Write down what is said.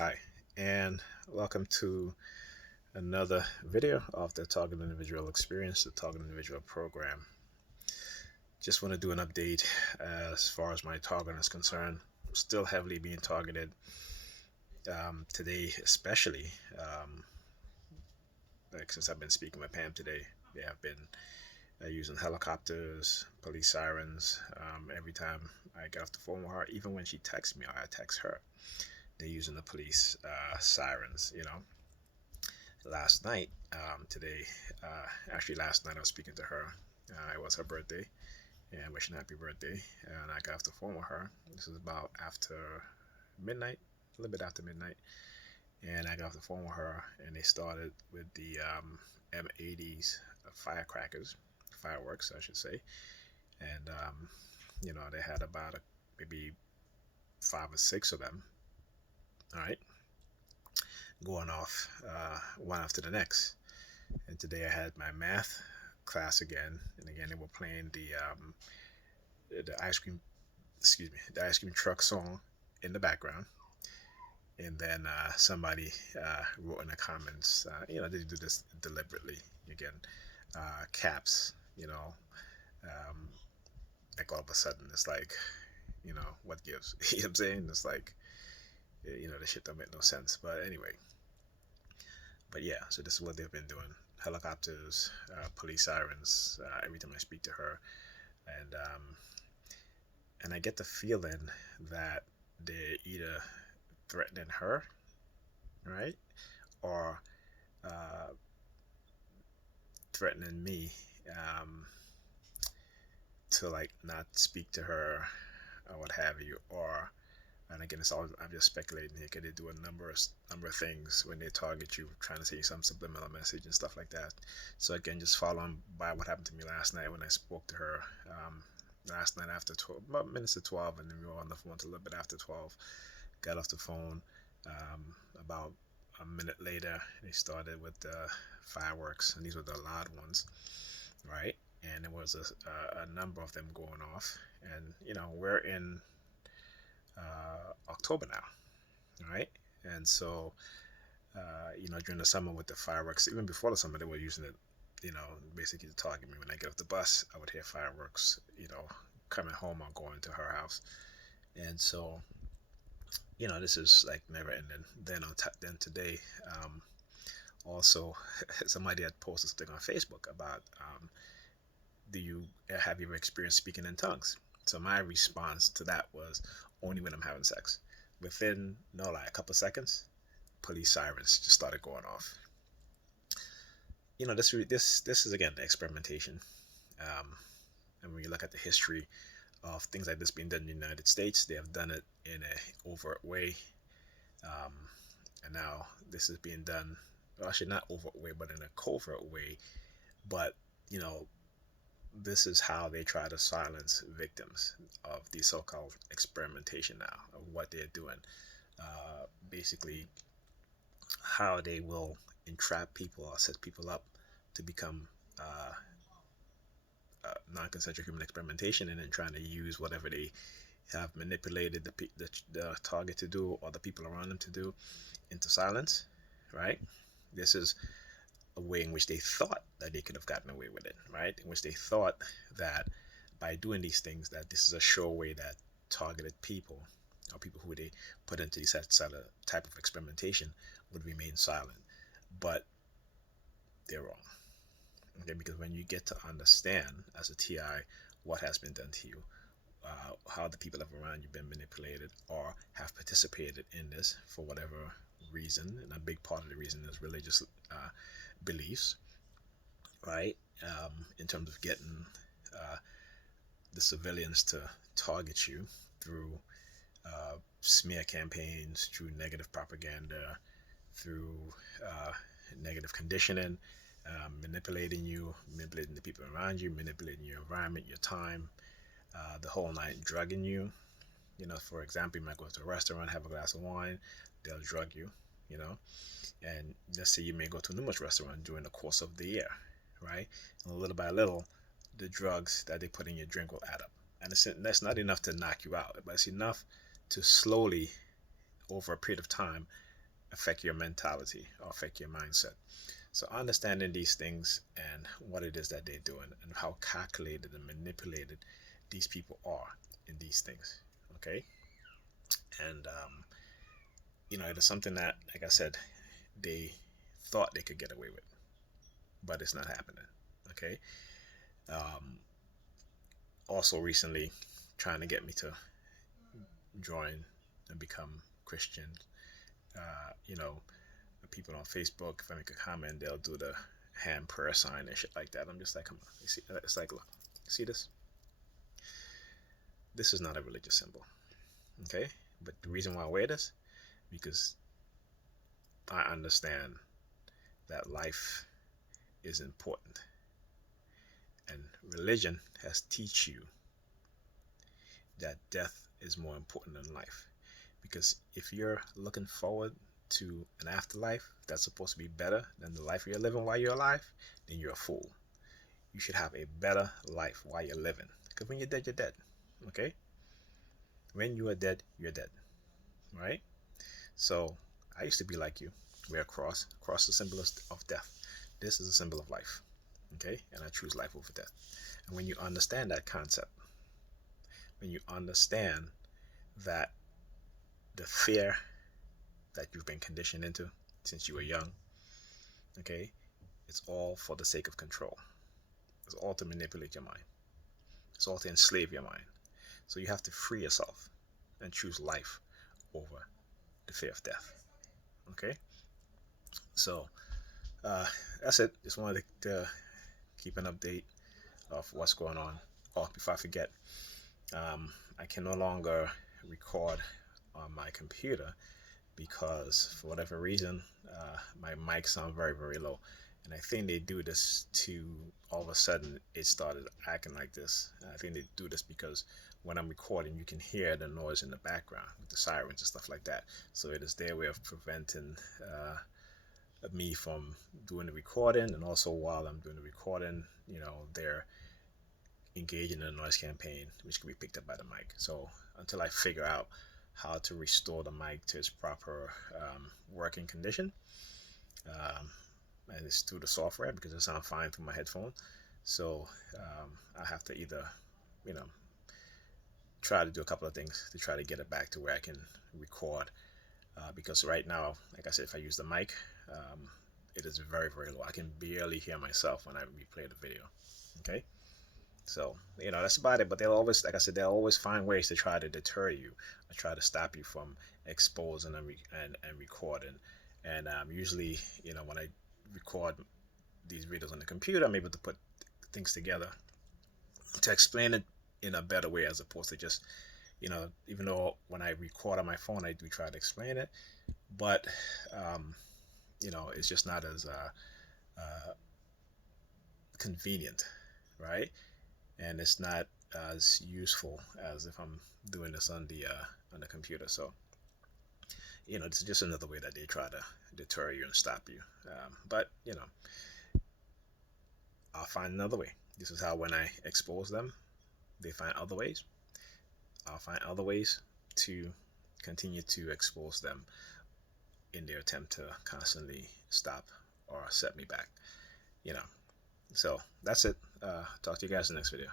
Hi, and welcome to another video of the Target Individual Experience, the Target Individual Program. Just want to do an update as far as my target is concerned. I'm still heavily being targeted today, especially like since I've been speaking with Pam today. They have been using helicopters, police sirens. Every time I get off the phone with her, even when she texts me or I text her, they're using the police sirens. Last night, today, actually last night I was speaking to her. It was her birthday, and wishing happy birthday. And I got off the phone with her. This is about after midnight, a little bit after midnight. And I got off the phone with her, and they started with the M80s firecrackers, fireworks, I should say. And they had about maybe five or six of them. All right, going off one after the next. And today I had my math class again, and again they were playing the ice cream, excuse me, the ice cream truck song in the background. And then somebody wrote in the comments, they do this deliberately. Again, caps, um, like all of a sudden it's like, what gives? You know what I'm saying? It's like, the shit don't make no sense. But anyway, but yeah, so this is what they've been doing. Helicopters, police sirens, every time I speak to her. And I get the feeling that they're either threatening her, right, or uh, threatening me, um, to like not speak to her or what have you, or and again, it's all I'm just speculating here. Could they do a number of things when they target you, trying to say some subliminal message and stuff like that? So again, just following by what happened to me last night when I spoke to her. Last night after 12, about minutes to 12, and then we were on the phone till a little bit after 12. Got off the phone. About a minute later, they started with the fireworks, and these were the loud ones, right? And there was a number of them going off, and we're in October now, right? And so, during the summer with the fireworks, even before the summer, they were using it, basically to target me. When I get off the bus, I would hear fireworks, coming home or going to her house. And so, this is like never ending. Then today, also, somebody had posted something on Facebook about, do you have you ever experienced speaking in tongues? So my response to that was only when I'm having sex. Within no like a couple of seconds, police sirens just started going off. This is again the experimentation. Um, and when you look at the history of things like this being done in the United States, they have done it in a overt way, um, and now this is being done, well, actually not overt way, but in a covert way. But you know, this is how they try to silence victims of the so-called experimentation now of what they're doing. Basically, how they will entrap people or set people up to become uh, non-consensual human experimentation, and then trying to use whatever they have manipulated the target to do or the people around them to do into silence, right? This is a way in which they thought that they could have gotten away with it, right? In which they thought that by doing these things, that this is a sure way that targeted people or people who they put into this type of experimentation would remain silent. But they're wrong. Okay, because when you get to understand as a TI what has been done to you, how the people around you been manipulated or have participated in this for whatever reason, and a big part of the reason is religious beliefs, right? In terms of getting uh, the civilians to target you through smear campaigns, through negative propaganda, through uh, negative conditioning, manipulating you, manipulating the people around you, manipulating your environment, your time, the whole night, drugging you. For example, you might go to a restaurant, have a glass of wine, they'll drug you, you know. And let's say you may go to a numerous restaurant during the course of the year, right? And little by little, the drugs that they put in your drink will add up. And that's not enough to knock you out, but it's enough to slowly, over a period of time, affect your mentality or affect your mindset. So understanding these things and what it is that they're doing and how calculated and manipulated these people are in these things. Okay. And it is something that, like I said, they thought they could get away with, but it's not happening. Okay. um, Also recently trying to get me to join and become Christian. People on Facebook, if I make a comment, they'll do the hand prayer sign and shit like that. I'm just like, come on, you see, it's like, look, see this? This is not a religious symbol, okay? But the reason why I wear this, because I understand that life is important, and religion has teach you that death is more important than life. Because if you're looking forward to an afterlife that's supposed to be better than the life you're living while you're alive, then you're a fool. You should have a better life while you're living. Because when you're dead, you're dead. Okay? When you are dead, you're dead. Right? So I used to be like you. Wear a cross. Cross is a symbol of death. This is a symbol of life. Okay? And I choose life over death. And when you understand that concept, when you understand that the fear that you've been conditioned into since you were young, okay, it's all for the sake of control. It's all to manipulate your mind. It's all to enslave your mind. So you have to free yourself and choose life over the fear of death. Okay? So that's it. Just wanted to keep an update of what's going on. Oh, before I forget, I can no longer record on my computer because for whatever reason, my mic sounds very, very low. And I think they do this to, all of a sudden, it started acting like this. I think they do this because when I'm recording, you can hear the noise in the background with the sirens and stuff like that. So it is their way of preventing me from doing the recording. And also while I'm doing the recording, they're engaging in a noise campaign, which can be picked up by the mic. So until I figure out how to restore the mic to its proper working condition, and it's through the software because it sounds fine through my headphone. So I have to either, try to do a couple of things to try to get it back to where I can record. Because right now, like I said, if I use the mic, it is very, very low. I can barely hear myself when I replay the video. Okay. So, that's about it. But they'll always, like I said, they'll always find ways to try to deter you or try to stop you from exposing and recording. And usually, when I record these videos on the computer, I'm able to put things together to explain it in a better way as opposed to just, even though when I record on my phone, I do try to explain it. But, it's just not as convenient, right? And it's not as useful as if I'm doing this on the computer. So this is just another way that they try to deter you and stop you. But I'll find another way. This is how when I expose them, they find other ways. I'll find other ways to continue to expose them in their attempt to constantly stop or set me back. So that's it. Talk to you guys in the next video.